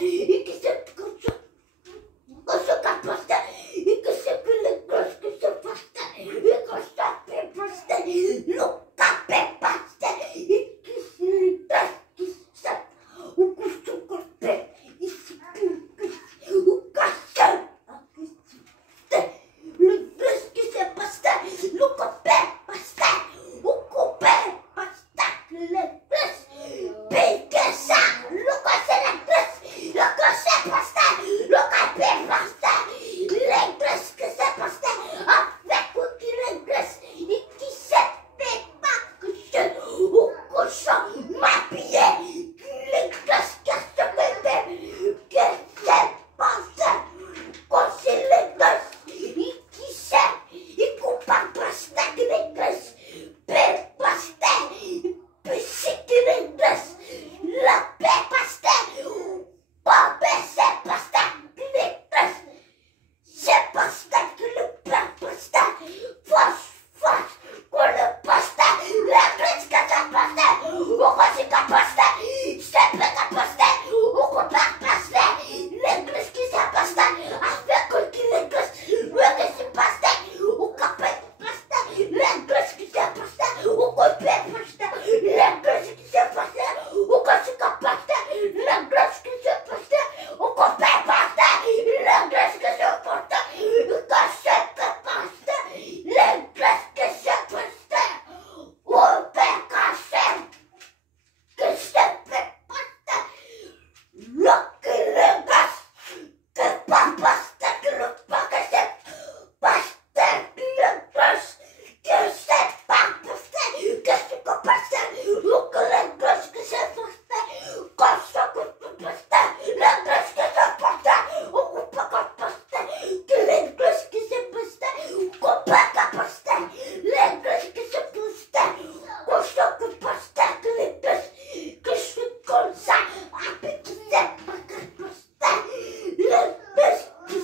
e que se gosto pasta e que se pele gosto que se pasta e gosto pe pasta nunca pe pasta e que se o custo corte e se o cachorro le que se pasta nunca pe pasta o copé pasta le porque sa nunca se la nunca se pasta nunca pe pasta letras que se pasta avec o que letras e que se pe pasta o cochon mapié letras que se bebe que se pasta com se letras e que se e com pasta que letras pe pasta psique letras la pe pasta Pape se pasta que letras se pasta que le pasta fos con le pasta la fresca de pasta o casi que pasta se pega pasta o con pasta letras que se pasta avec o que letras que se pasta o capé pasta letras que se pasta o copé pasta letras que se pasta o casi que pasta letras que se pasta o copé pasta letras que se pasta cacheta pasta letras que se pasta o pé cacheta que se pasta lo que letras que pasta que lo paga se pasta letras que se pasta que se pasta o que letras que se pasta cosa que pasta letras que se pasta o paga pasta que letras que se pasta o paga pasta letras que se pasta cosa que pasta que letras que se cosa a que se paga pasta letras que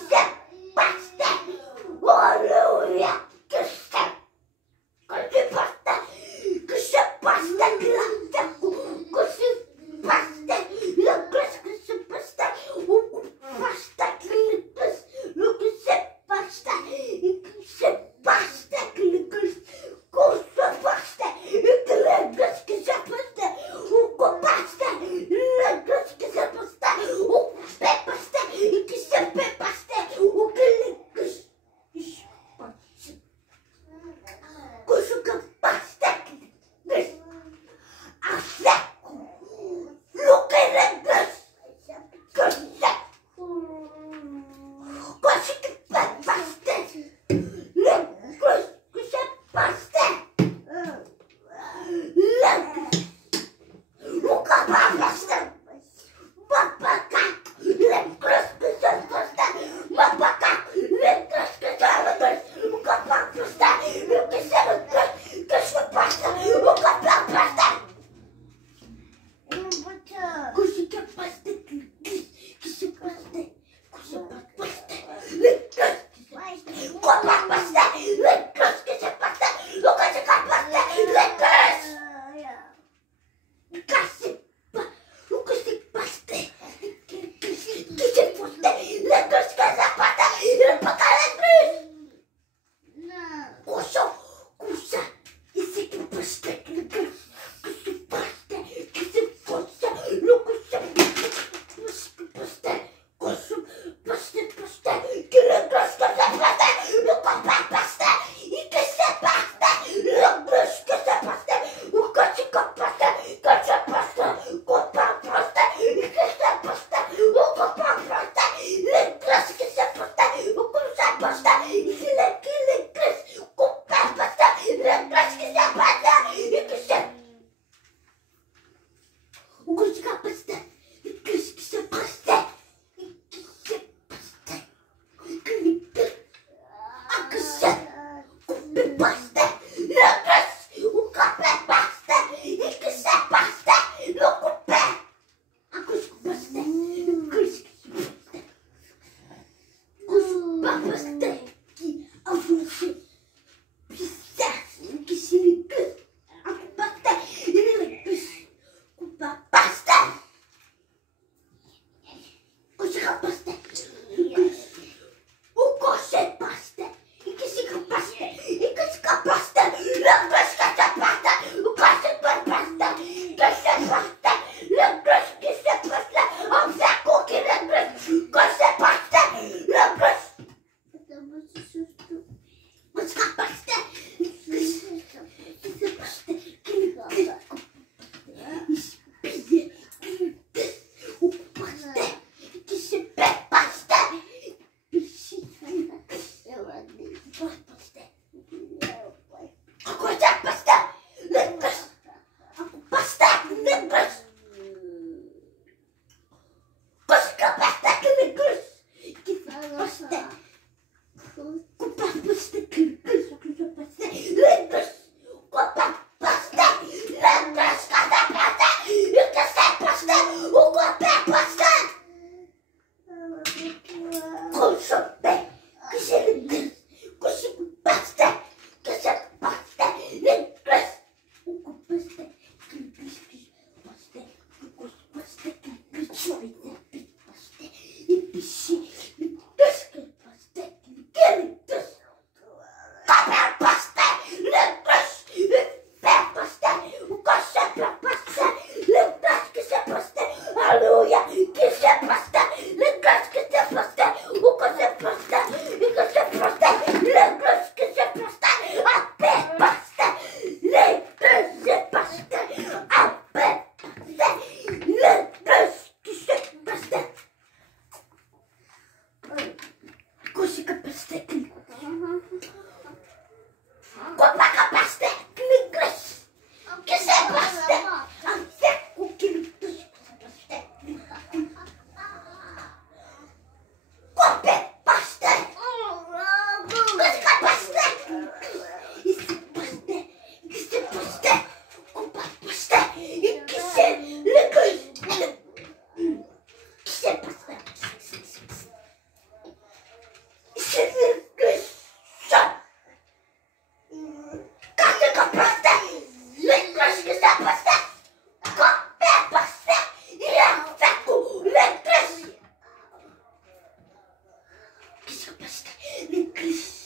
l'église.